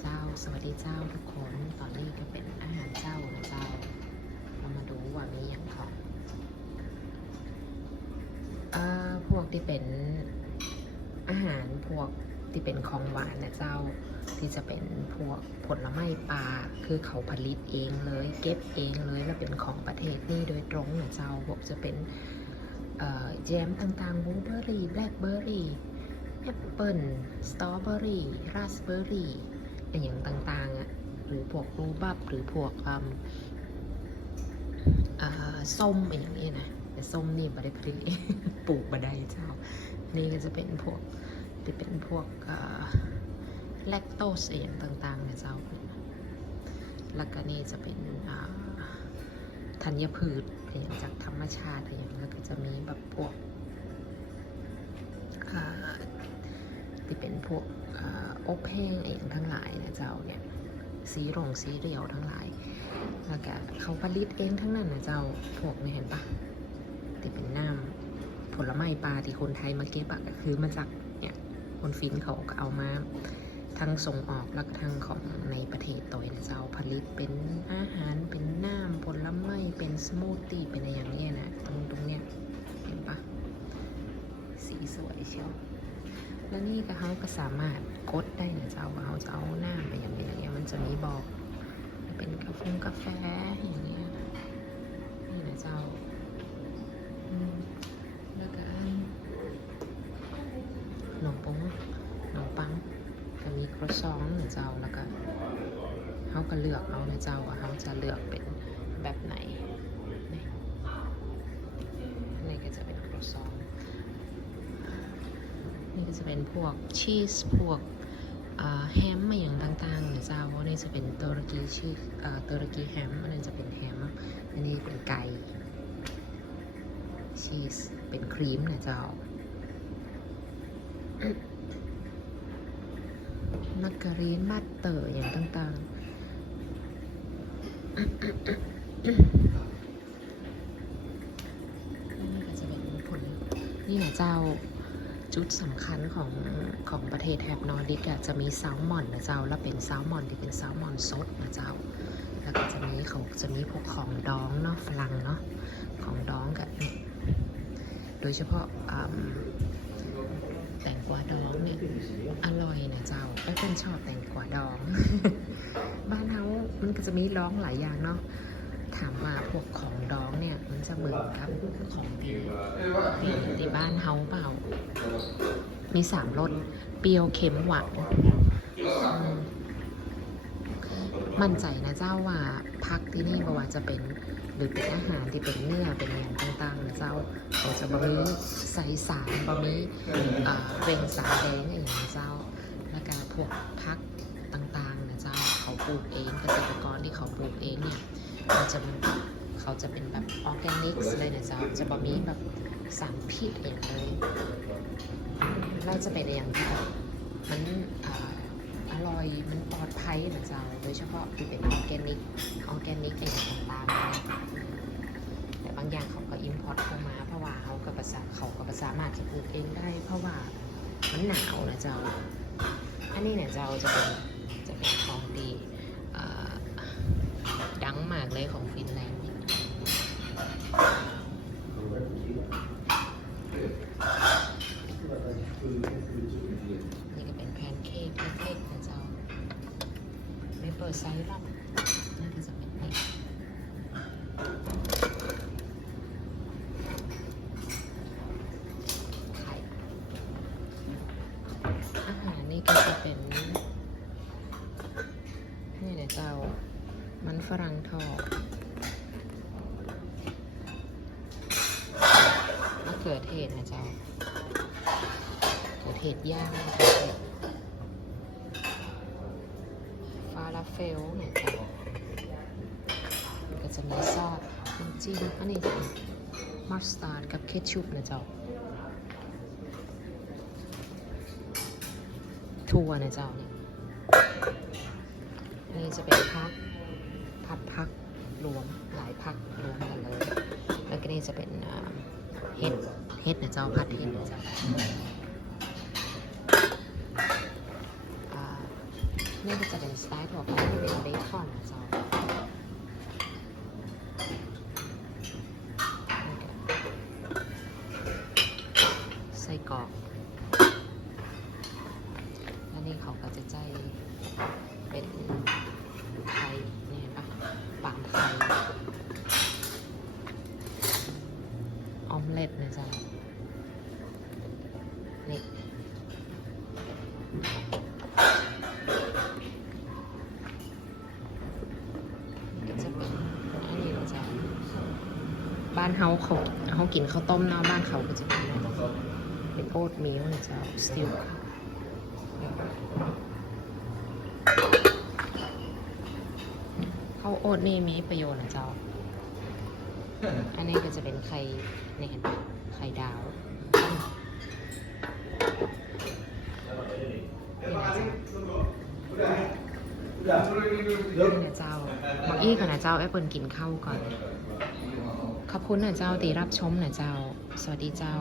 เจ้า สวัสดีเจ้าทุกคน ตอนนี้ก็เป็นอาหารเจ้านะเจ้า เรามาดูว่ามีอย่างของเอ่อพวกที่เป็นอาหารพวกที่เป็นของหวานนะเจ้า ที่จะเป็นพวกผลไม้ป่าคือเขาผลิตเองเลย เก็บเองเลยแล้วเป็นของประเทศนี่โดยตรงนะเจ้าพวกจะเป็นแจมต่างๆบลูเบอร์รี่ แบล็คเบอร์รี่แอปเปิลสตรอเบอร์รี่ ราสเบอร์รี่ อย่างต่างๆอะหรือพวกรูบับหรือพวกอ่าส้มอย่างนี้นะแต่ส้มนี่ไม่ได้ผลิตเองปลูกมาได้เจ้า นี่ก็จะเป็นพวกที่เป็นพวกแลคโตสอย่างต่างๆเนี่ยเจ้า แล้วก็นี่จะเป็นธัญพืชอย่างจากธรรมชาติอย่างแล้วก็จะมีแบบพวกที่เป็นพวก อ่าอบแห้งเองทั้งหลายนะเจ้าเนี่ยสีหลงสีเหลียวทั้งหลาย แล้วก็เขาผลิตเองทั้งนั้นนะเจ้าพวกนี่เห็นปะที่เป็นน้ำผลไม้ปลาที่คนไทยมาเก็บอะก็คือมาจากเนี่ยคนฟินเขาก็เอามาทั้งส่งออกแล้วก็ทั้งของในประเทศตัวเองนะเจ้าผลิตเป็นอาหารเป็นน้ำผลไม้เป็นสมูทตี้เป็นอะไรอย่างเงี้ยนะตรงตรงเนี้ยเห็นปะสีสวยเชียว แล้วนี่ก็เขาก็สามารถกดได้นะเจ้าว่าเขาจะเอาหน้ำไปอย่างไรอย่างเงี้ยมันจะมีบอก เป็นกาแฟกาแฟอย่างเงี้ยนี่นะเจ้าแล้วก็ขนมปังขนมปังก็มีครัวซองนะเจ้าแล้วก็เขาก็เลือกเอานะเจ้าว่าเขาจะเลือกเป็นแบบไหนนี่ก็จะเป็นครัวซองนี่ ก็จะเป็นพวกชีสพวกแฮมมาอย่างต่างๆนะเจ้าว่านี่จะเป็นตุรกีชีสตุรกีแฮมอันนั้นจะเป็นแฮมอันนี้เป็นไก่ชีสเป็นครีมนะเจ้ามักกะรีนบัตเตอร์อย่างต่างๆนี่ก็จะเป็นผลนี่นะเจ้า จุดสำคัญของของประเทศแถบนอร์ดิกจะมีแซลมอนนะเจ้า แล้วเป็นแซลมอนที่เป็นแซลมอนสดนะเจ้า แล้วก็จะมีเขาจะมีพวกของดองเนาะฝรั่งเนาะของดองกับเนี่ยโดยเฉพาะแตงกวาดองเนี่ยอร่อยนะเจ้าไอ้คนชอบแตงกวาดอง บ้านเฮามันก็จะมีร้องหลายอย่างเนาะ ถามว่าพวกของดองเนี่ยมันจะเหมือนกับของที่ที่ที่บ้านเฮาเปล่า มีสามรสเปรี้ยวเค็มหวานมั่นใจนะเจ้าว่าพักที่นี่บ่ว่าจะเป็นหรือเป็นอาหารที่เป็นเนื้อเป็นอย่างต่างๆนะเจ้าเขาจะบะมีใส่สารบะมีเอ่อเป็นสารแดงอะไรอย่างนี้เจ้า แล้วก็พวกพักต่างๆนะเจ้าเขาปลูกเองเกษตรกรที่เขาปลูกเองเนี่ย เขาจะเขาจะเป็นแบบออร์แกนิกเลยนะเจ้าจะบะมีแบบสารพิษอย่างเลยเราจะเป็นอย่างที่แบบมันออร่อยมันปลอดภัยนะเจ้าโดยเฉพาะที่เป็นออร์แกนิกออร์แกนิกเองต่างๆนี่ยแต่บางอย่างเขาก็อิมพอร์ตเข้ามาเพราะว่าเขาก็ภาษาเขาก็สามารถจะปลูกเองได้ เพราะว่ามันหนาวนะเจ้าอันนี้เนี่ยเจ้าจะเป็นจะเป็นของดีากเลยของฟินแลนด์นี่ก็เป็นแพนเค้กเล็กๆนะเจ้าไม่เปิดไซส์หรอกน่าจะเป็นไข่อาหารนี่ก็จะเป็นนี่นะเจ้า มันฝรั่งทอดมะเขือเทศนะเจ้ามะเขือเทศย่างเขือเทศฟาลาเฟลเนี่ยเจ้าก็จะมีซอสน้ำจิ้มอันนี้มัสตาร์ดกับเคชัพนะเจ้าถั่วนะเจ้านี่อันนี้จะเป็นพัก พัดพักรวมหลายพักรวมกันเลย แล้วก็นี่จะเป็นเห็ดเห็ดนะเจ้าพัดเห็ดนะเจ้าอ่านี่ก็จะเป็นก่อนนะเจ้าใส่กรอกแล้วนี่เขาก็จะใจเป็นไข่เนี่ยเห็นปะปางไข่ออมเล็ตนะจ๊ะ นี่ก็จะเป็นอันนี้นะจ๊ะบ้านเฮาเขาเขากินข้าวต้มเนาะบ้านเขาก็จะเป็นเป็นโอ๊ตมิลนะจ๊ะสติลข้าวโอ๊ตนี่มีประโยชน์นะจ๊ะอันนี้ก็จะเป็นไข่เนี่ยเห็นไข่ดาว นี่นะจ๊ะนี่นะเจ้าบางอี้ค่ะนะเจ้าแอปเปิลกินข้าวก่อน ขอบคุณนะเจ้าตีรับชมนะเจ้า สวัสดีเจ้า